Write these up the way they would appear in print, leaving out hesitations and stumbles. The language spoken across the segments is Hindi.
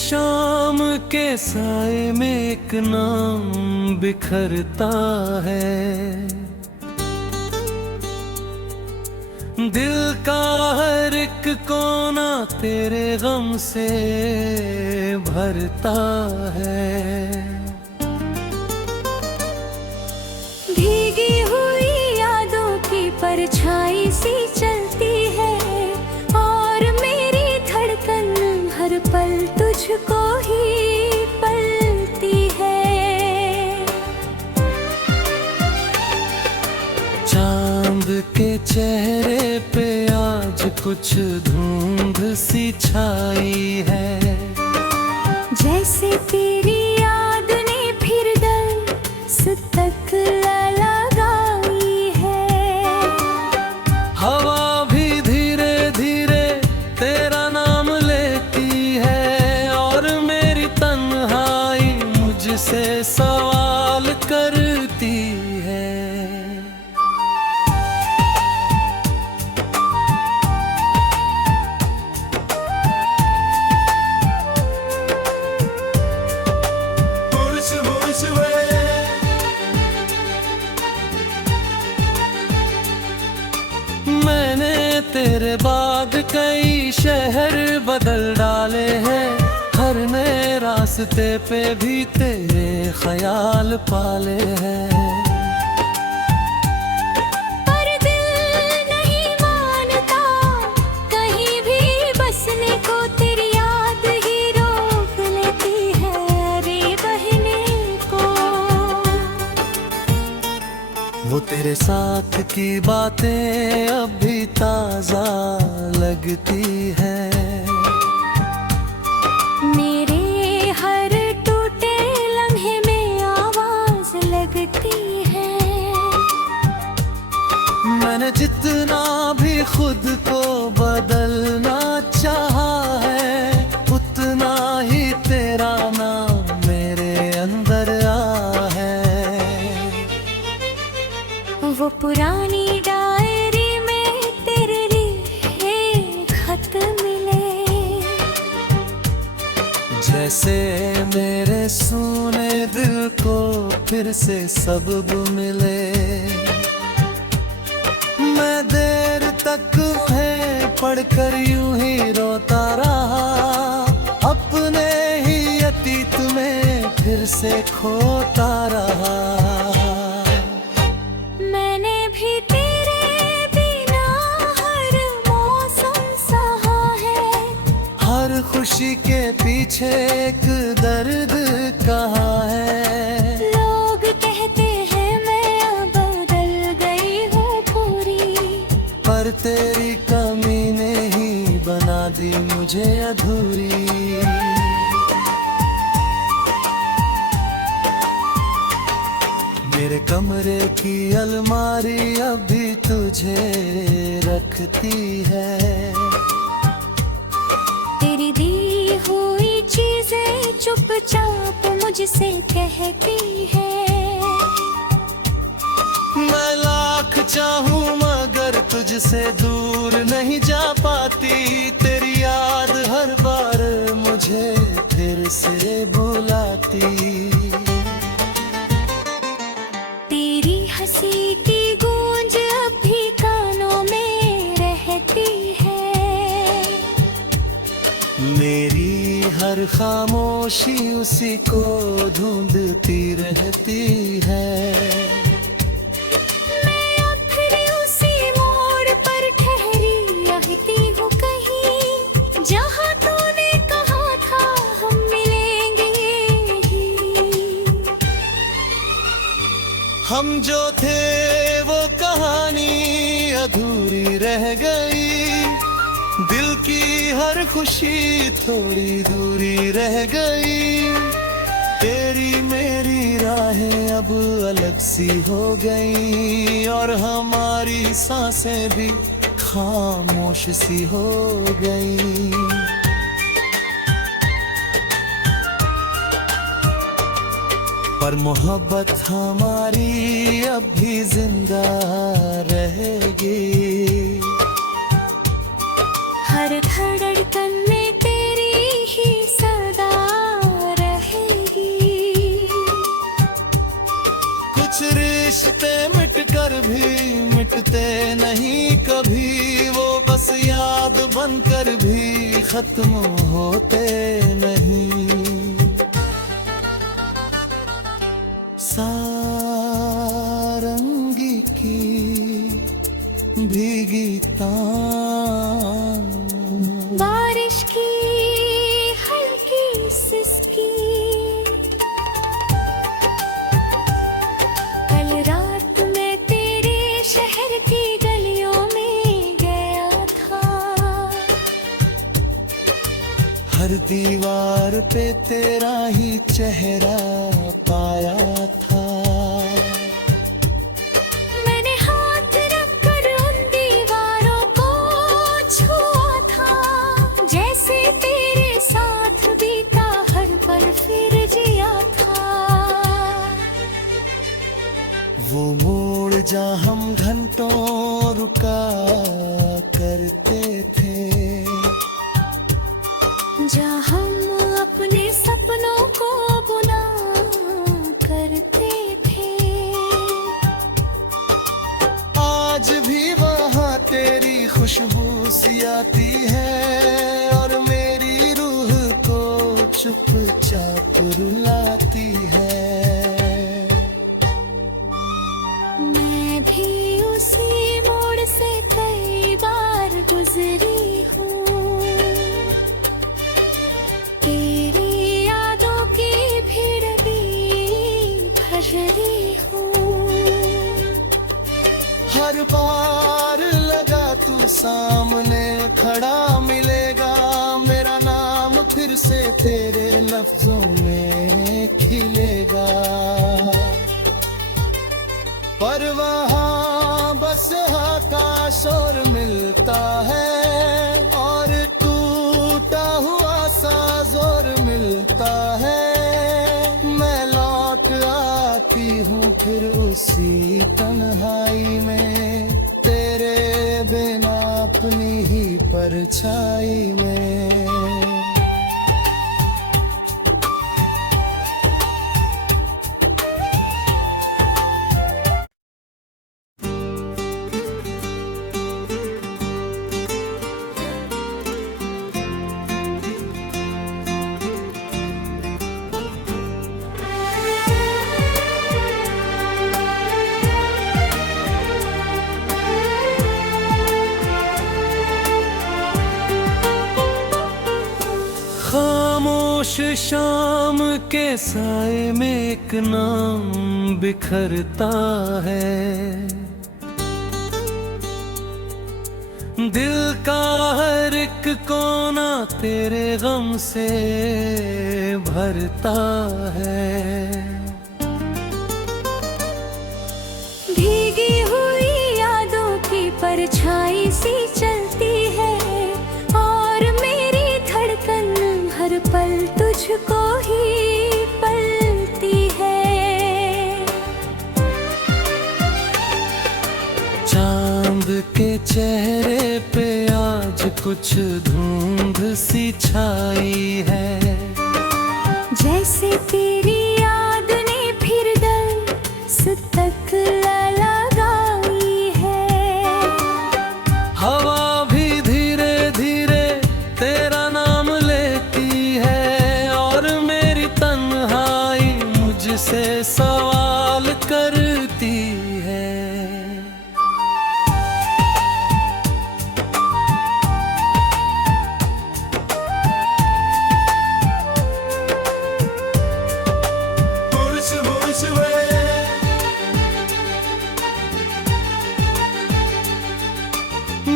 शाम के साए में एक नाम बिखरता है। दिल का हर एक कोना तेरे गम से भरता है। भीगी हुई यादों की परछाई सी चलती है और मेरी धड़कन हर पल तुझको ही पलती है। चांद के चेहरे पे आज कुछ धुंध सी छाई है। जैसे तेरी याद ने फिर दर्द तक लगाई है। हवा भी धीरे धीरे तेरा नाम लेती है और मेरी तन्हाई मुझसे सवाल करती है। मैंने तेरे बाद कई शहर बदल डाले हैं। हर नए रास्ते पे भी तेरे ख्याल पाले हैं। पर दिल नहीं मानता कहीं भी बसने को, तेरी याद ही रोक लेती है रे बहने को। वो तेरे साथ की बातें अब भी ताजा लगती है। मेरे हर टूटे लम्हे में आवाज लगती है। मैंने जितना भी खुद को बदलना चाहा है, उतना ही तेरा नाम मेरे अंदर आ है। वो पुरानी डायरी में तेरे लिए खत मिले। जैसे मेरे सूने दिल को फिर से सबब मिले। मैं देर तक है पढ़कर यूं ही रोता रहा, अपने ही अतीत में फिर से खोता रहा। मैंने भी तेरे बिना हर मौसम सहा है। हर खुशी के पीछे एक दर्द कहाँ है। लोग कहते हैं मैं अब बदल गई हूँ पूरी, पर तेरी कमी ने ही बना दी मुझे अधूरी। मेरे कमरे की अलमारी अभी तुझे रखती है। तेरी दी हुई चीजें चुपचाप मुझसे कहती है। मैं लाख चाहूं मगर तुझसे दूर नहीं जा पाती। तेरी याद हर बार मुझे फिर से बुलाती। तेरी हंसी की गूंज अब भी कानों में रहती है। मेरी हर खामोशी उसी को ढूंढती रहती है। मैं अब फिर उसी मोड़ पर ठहरी रहती हूँ कहीं, जहाँ तूने कहा था हम मिलेंगे ही। हम जो थे वो कहानी अधूरी रह गई। दिल की हर खुशी थोड़ी दूरी रह गई। तेरी मेरी राहें अब अलग सी हो गई और हमारी सांसें भी खामोश सी हो गई। पर मोहब्बत हमारी अब भी जिंदा रहेगी। हर धड़कन में तेरी ही सदा रिश्ते मिट कर भी मिटते नहीं कभी, वो बस याद बनकर भी खत्म होते नहीं। सारंगी की भीगी तान, बारिश की हल्की सिसकी, कल रात में तेरे शहर की गलियों में गया था। हर दीवार पे तेरा ही चेहरा पाया था। मैंने हाथ रखकर उन दीवारों को छुआ था, जैसे तेरे साथ बीता हर पल फिर जिया था। वो मोड़ जहाँ हम घंटों रुका करते थे, जहाँ हम अपने सपनों को बुना करते थे। आज भी वहाँ तेरी खुशबू सी आती है, और मेरी रूह को चुपचाप रुलाती है। मैं भी उसी मोड़ से कई बार गुजरी हूँ, तेरी यादों की भीड़ भी भरी हूँ। हर बार लगा तू सामने खड़ा मिलेगा, मेरा नाम फिर से तेरे लफ्जों में खिलेगा। पर वहाँ बस आकाश और मिलता है, और टूटा हुआ सा जोर मिलता है। मैं लौट आती हूँ फिर उसी तन्हाई में, तेरे बिना अपनी ही परछाई में। खामोश शाम के साए में एक नाम बिखरता है, दिल का हर एक कोना तेरे गम से भरता है। भीगी हुई यादों की परछाई सी चलती है, और मेरी धड़कन हर पल तुझको ही पलती है। चांद के चेहरे पे आज कुछ धुंध सी छाई है, जैसे तेरी याद ने फिर दर्द तक लगाई है। हवा भी धीरे धीरे तेरा नाम लेती है, और मेरी तन्हाई मुझसे सवाल करती है।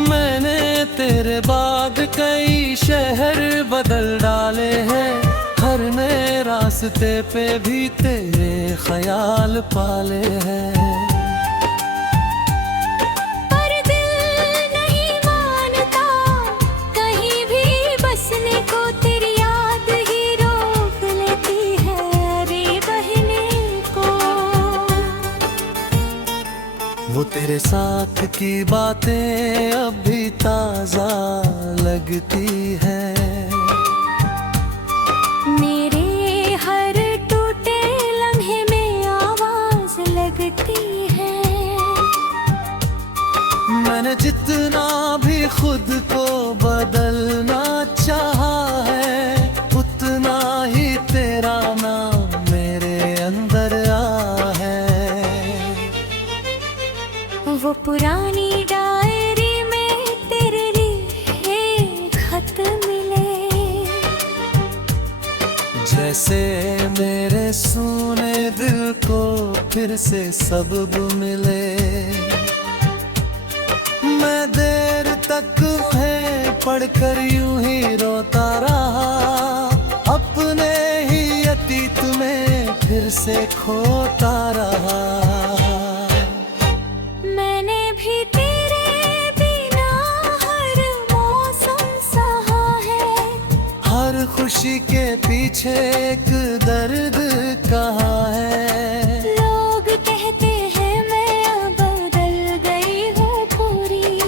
मैंने तेरे बाद कई शहर बदल डाले हैं, हर नए रास्ते पे भी तेरे ख्याल पाले हैं। पर दिल नहीं मानता कहीं भी बसने को, तेरी याद ही रोक लेती है रे बहने को। वो तेरे साथ की बातें अब भी ताजा लगती है, मेरे हर टूटे लम्हे में आवाज लगती है। मैंने जितना भी खुद को बदलना चाहा है, उतना ही तेरा नाम मेरे अंदर आ है। वो पुरानी डायरी में तेरे लिए खत मिले, जैसे मेरे सुने दिल को फिर से सबब मिले। मैं देर तक है पढ़कर यूं ही रोता रहा, अपने ही अतीत में फिर से खोता रहा। मैंने भी तेरे बिना हर मौसम सहा है, हर खुशी के पीछे एक दर्द कहाँ है। लोग कहते हैं मैं बदल गई हूँ पूरी,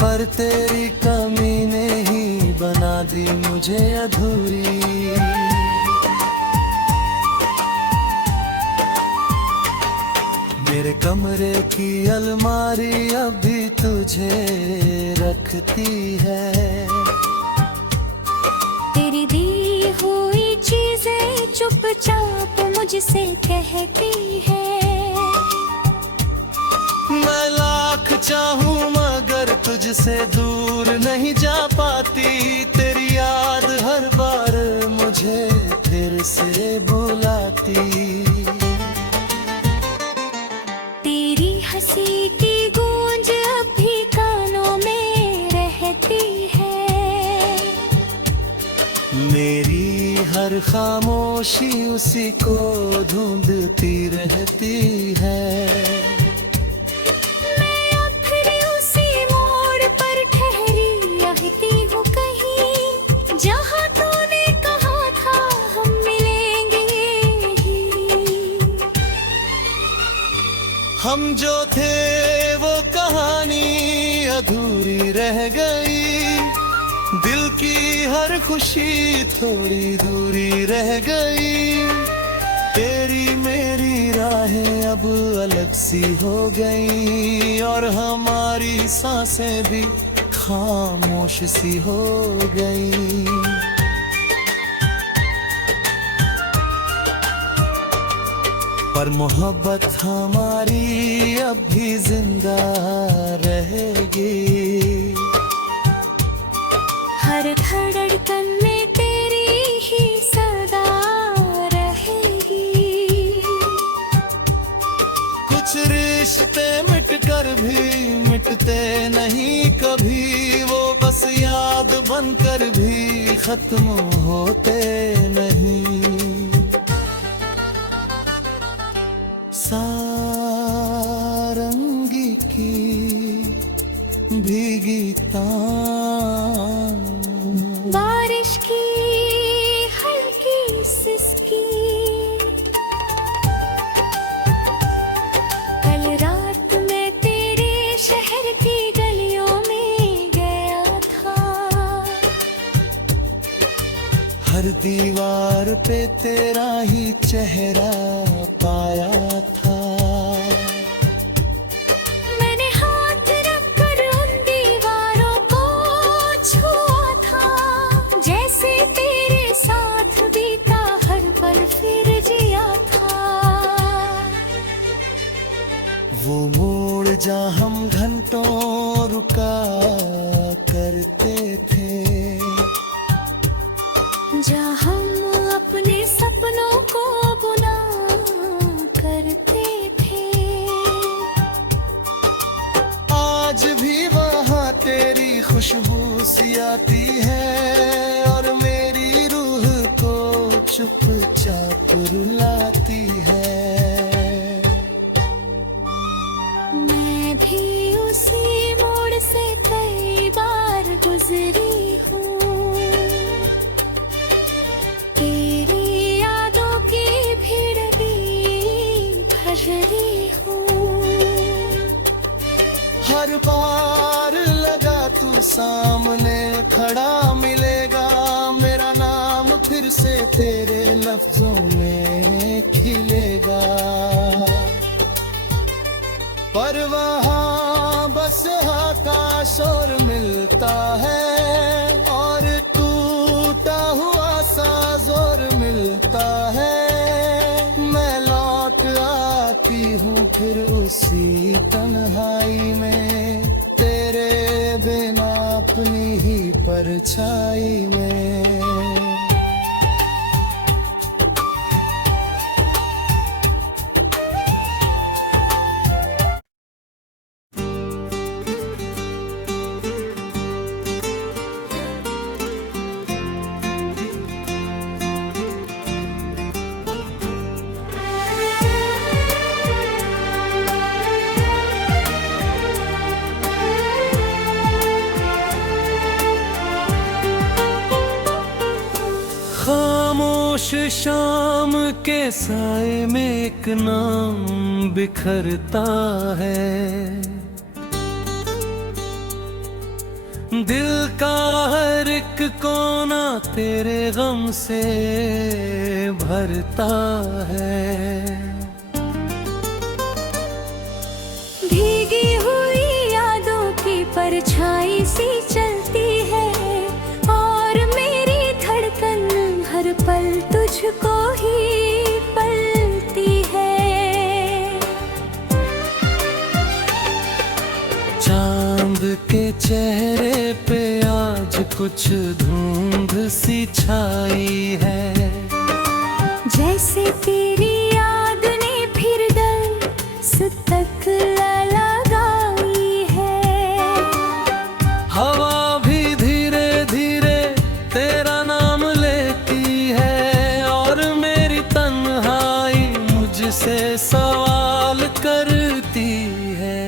पर तेरी कमी ने ही बना दी मुझे अधूरी। मेरे कमरे की अलमारी अभी तुझे रखती है, तेरी दी हुई चीजें चुपचाप मुझसे कहती है। मैं लाख चाहूं मगर तुझसे दूर नहीं जा पाती, तेरी याद हर बार मुझे फिर से बुलाती। तेरी हंसी की गूंज अब भी कानों में रहती है, मेरी हर खामोशी उसी को ढूंढती रहती है। मैं अब फिर उसी मोड़ पर ठहरी रहती हूँ कहीं, जहाँ तूने कहा था हम मिलेंगे ही। हम जो थे वो कहानी अधूरी रह गई, दिल की हर खुशी थोड़ी दूरी रह गई। तेरी मेरी राहें अब अलग सी हो गई, और हमारी सांसें भी खामोश सी हो गई। पर मोहब्बत हमारी अब भी जिंदा रहेगी, हर धड़कन में तेरी ही सदा रहेगी। कुछ रिश्ते मिट कर भी मिटते नहीं कभी, वो बस याद बनकर भी खत्म होते नहीं। सारंगी की भीगी तान, बारिश की हल्की सिसकी, कल रात में तेरे शहर की गलियों में गया था, हर दीवार पे तेरा ही चेहरा पाया था। मैंने हाथ रखकर उन दीवारों को छुआ था, जैसे तेरे साथ बीता हर पल फिर जिया था। वो मोड़ जहाँ हम घंटों रुका करते थे, जहाँ हम अपने सपनों को बुना करते थे, आज भी वहाँ तेरी खुशबू सी आती है, और मेरी रूह को चुपचाप रुलाती है। मैं भी उसी मोड़ से कई बार गुजरी हूँ, तेरी यादों की भीड़ भी भरी हूँ। हर बार लगा तू सामने खड़ा मिलेगा, मेरा नाम फिर से तेरे लफ्जों में खिलेगा। पर वहाँ बस का शोर मिलता है और टूटा हुआ सा जोर मिलता है। मैं लौट आती हूँ फिर उसी तन्हाई में, तेरे बिना अपनी ही परछाई में। खामोश शाम के साए में एक नाम बिखरता है, दिल का हर एक कोना तेरे गम से भरता है। भीगी हुई यादों की परछाई सी चलती है और मेरी धड़कन हर पल तुझको ही पलती है। चांद के चेहरे पे आज कुछ धुंध सी छाई है, जैसे तेरी याद ने फिर दर्द तक लगाई है। हवा भी धीरे धीरे तेरा नाम लेती है और मेरी तन्हाई मुझसे सवाल करती है।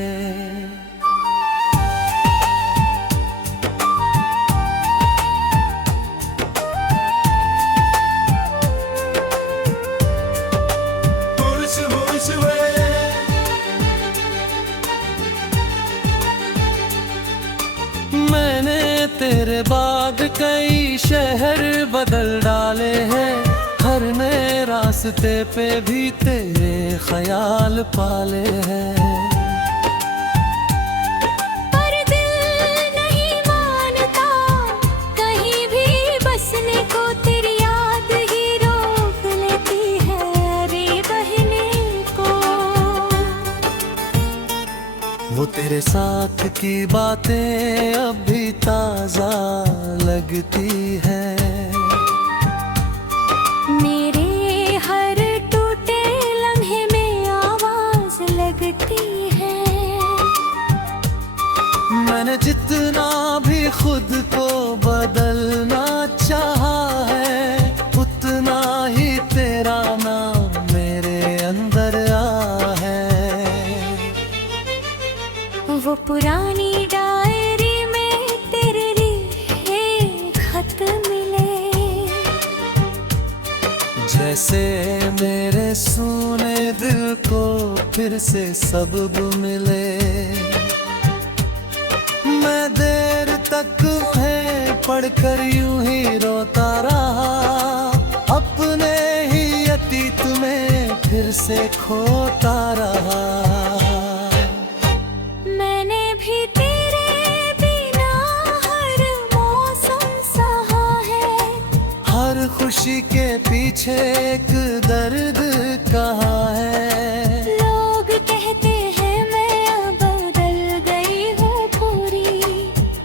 मैंने तेरे बाद कई शहर बदल डाले हैं, हर नए रास्ते पे भी तेरे ख्याल पाले हैं। पर दिल नहीं मानता कहीं भी बसने को, तेरी याद ही रोक लेती है रे बहने को। वो तेरे साथ की बातें अब भी ताजा लगती है, मेरे हर टूटे लम्हे में आवाज लगती है। मैंने जितना भी खुद को बदलना चाहा है, उतना ही तेरा नाम मेरे अंदर आ है। वो पुरानी डायरी में तेरे लिए खत मिले, जैसे मेरे सूने दिल को फिर से सबब मिले। मैं देर तक उन्हें पढ़कर यूं ही रोता रहा, अपने ही अतीत में फिर से खोता रहा। मैंने भी तेरे बिना हर मौसम सहा है, हर खुशी के पीछे एक दर्द कहाँ है। लोग कहते हैं मैं अब बदल गई हूँ पूरी,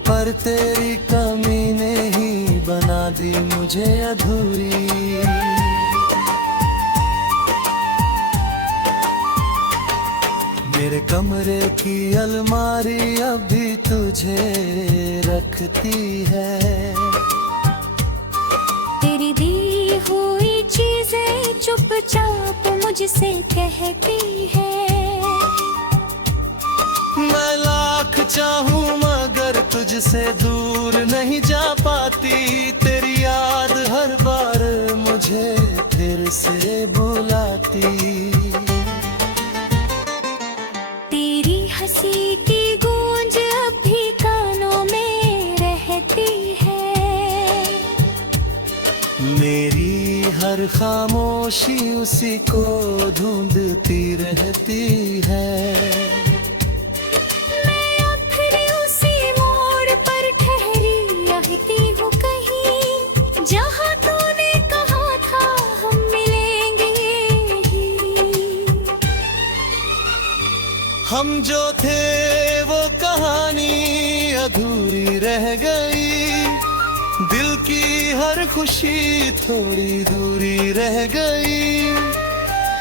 पर तेरी कमी ने ही बना दी मुझे अधूरी। मेरे कमरे की अलमारी अभी तुझे रखती है, तेरी दी हुई चीजें चुपचाप मुझसे कहती है। मैं लाख चाहूं मगर तुझसे दूर नहीं जा पाती, तेरी याद हर बार मुझे फिर से बुलाती। तेरी हंसी की गूंज अब भी कानों में रहती है, मेरी हर खामोशी उसी को ढूंढती रहती है। हम जो थे वो कहानी अधूरी रह गई, दिल की हर खुशी थोड़ी दूरी रह गई।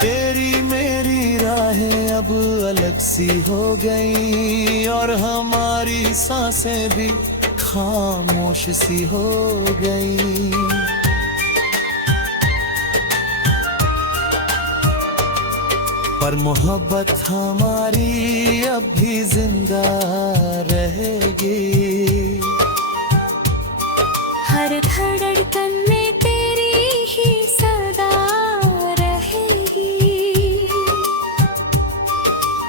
तेरी मेरी राहें अब अलग सी हो गई और हमारी सांसें भी खामोश सी हो गई। पर मोहब्बत हमारी अब भी जिंदा रहेगी। हर धड़कन में तेरी ही सदा रहेगी।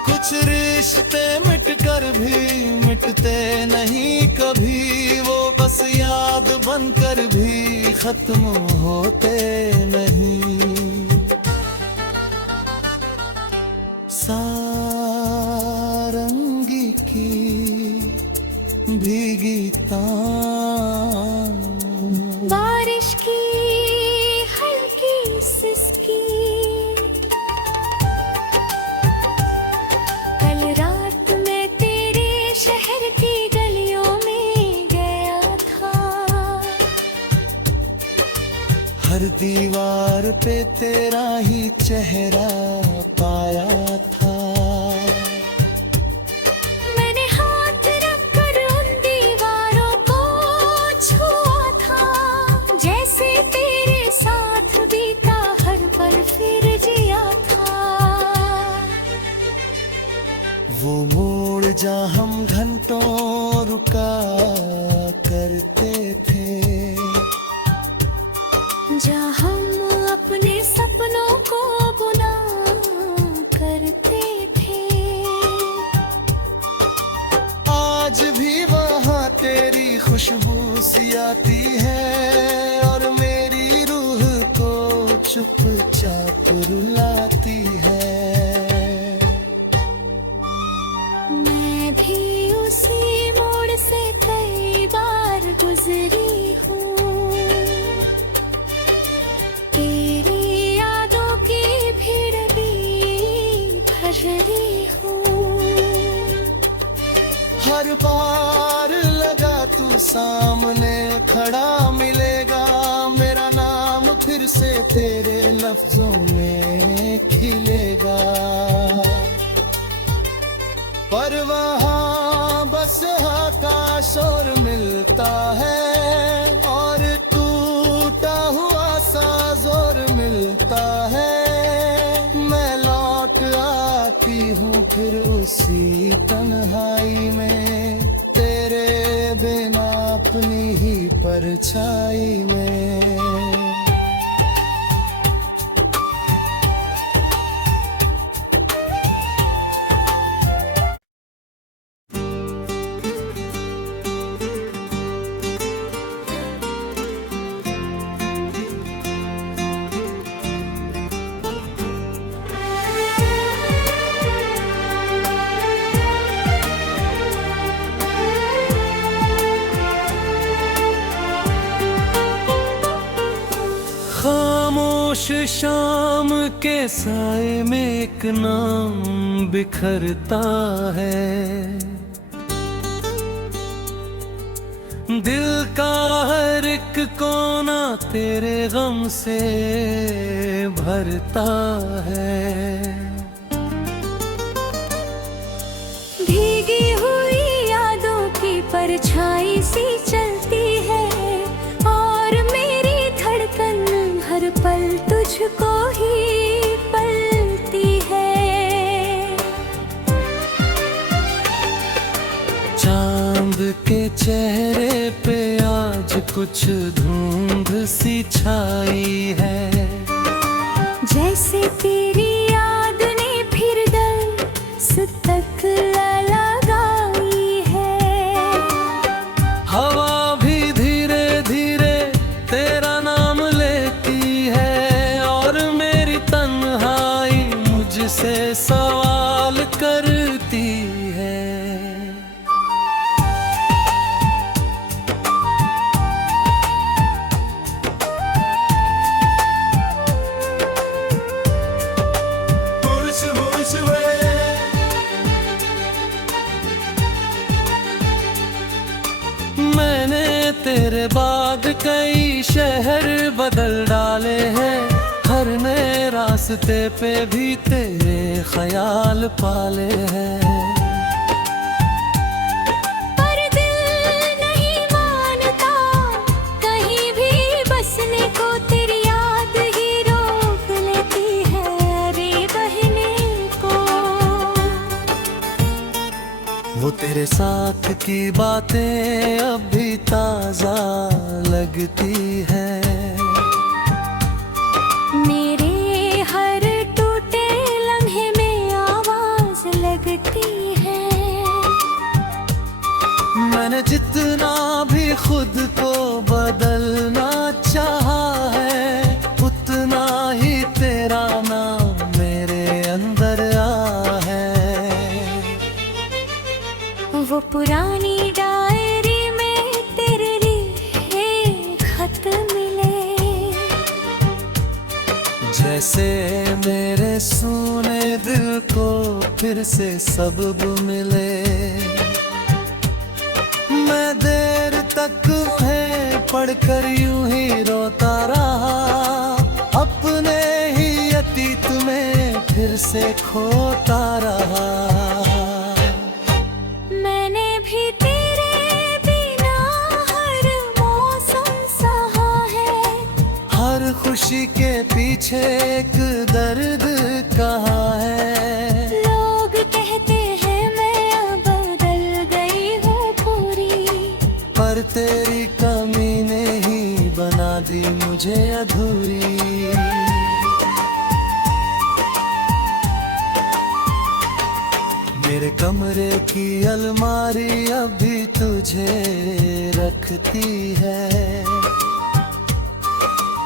कुछ रिश्ते मिट कर भी मिटते नहीं कभी, वो बस याद बनकर भी खत्म होते नहीं। सारंगी की भीगी तान, बारिश की हल्की सिसकी, कल रात में तेरे शहर की गलियों में गया था। हर दीवार पे तेरा ही चेहरा पाया था। मैंने हाथ रखकर उन दीवारों को छुआ था, जैसे तेरे साथ बीता हर पल फिर जिया था। वो मोड़ जहाँ हम घंटों रुका करते थे, जहाँ हम अपने सपनों को बुना करते थे। आज भी वहाँ तेरी खुशबू सी आती है और मेरी रूह को चुपचाप रुलाती है। मैं भी उसी मोड़ से कई बार गुजरी हूँ, तेरी यादों की भीड़ भी भरी हूँ। हर बार लगा तू सामने खड़ा मिलेगा, मेरा नाम फिर से तेरे लफ्जों में खिलेगा। पर वहाँ बस आकाश और मिलता है और टूटा हुआ सा जोर मिलता है। मैं लौट आती हूँ फिर उसी तन्हाई में, तेरे बिना अपनी ही परछाई में। खामोश शाम के साए में एक नाम बिखरता है, दिल का हर एक कोना तेरे गम से भरता है। भीगी हुई यादों की परछाई सी चलती है और मेरी धड़कन हर पल तुझको ही पलती है। चांद के चेहरे पे आज कुछ धुंध सी छाई है, जैसे तेरी याद ने फिर दर्द तक लगाई है। हवा भी धीरे धीरे तेरा नाम लेती है और मेरी तन्हाई मुझसे सवाल करती है। तेरे बाद कई शहर बदल डाले हैं, हर नए रास्ते पे भी तेरे ख्याल पाले हैं। पर दिल नहीं मानता कहीं भी बसने को, तेरी याद ही रोक लेती है रे बहने को। वो तेरे साथ की बातें अब भी ताजा लगती है, मेरे हर टूटे लम्हे में आवाज लगती है। मैंने जितना भी खुद को बदलना चाहा है, उतना ही तेरा नाम मेरे अंदर आ है। वो पुरानी डायरी में तेरे लिए खत मिले, जैसे मेरे सुने दिल को फिर से सबब मिले। मैं देर तक उन्हें पढ़कर यूं ही रोता रहा, अपने ही अतीत में फिर से खोता रहा। मैंने भी तेरे बिना हर मौसम सहा है, हर खुशी के पीछे एक दर्द कहाँ है। लोग कहते हैं मैं अब बदल गई हूँ पूरी, पर तेरी कमी ने ही बना दी मुझे अधूरी। मेरे कमरे की अलमारी अभी तुझे रखती है,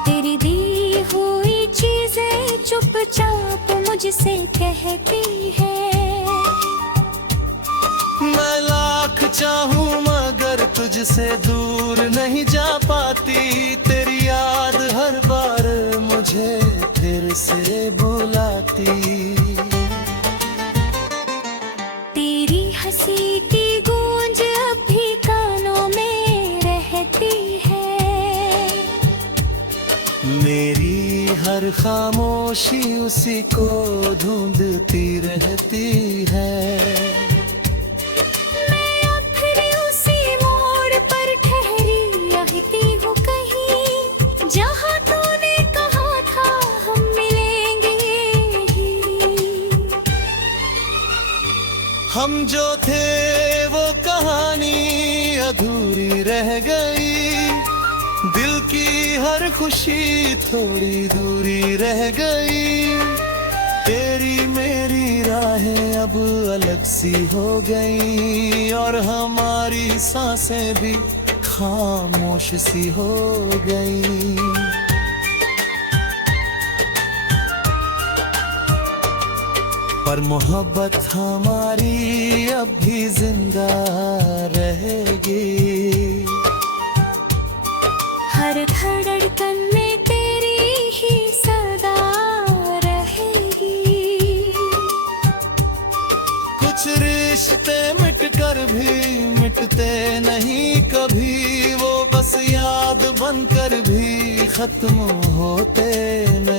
तेरी दी हुई चीजें चुपचाप मुझसे कहती है। मैं लाख चाहूं मगर तुझसे दूर नहीं जा पाती, तेरी याद हर बार मुझे फिर से बुलाती। तेरी हंसी की गूंज अब भी कानों में रहती है, मेरी हर खामोशी उसी को ढूंढती रहती है। मैं अब फिर उसी मोड़ पर ठहरी रहती हूँ कहीं, जहाँ तूने कहा था हम मिलेंगे ही। हम जो थे वो कहानी अधूरी रह गई, दिल की हर खुशी थोड़ी दूरी रह गई। तेरी मेरी राहें अब अलग सी हो गई, और हमारी सांसें भी खामोश सी हो गई। पर मोहब्बत हमारी अब भी जिंदा रहेगी, हर धड़कन में तेरी ही सदा रहेगी। कुछ रिश्ते मिट कर भी मिटते नहीं कभी, वो बस याद बनकर भी खत्म होते नहीं।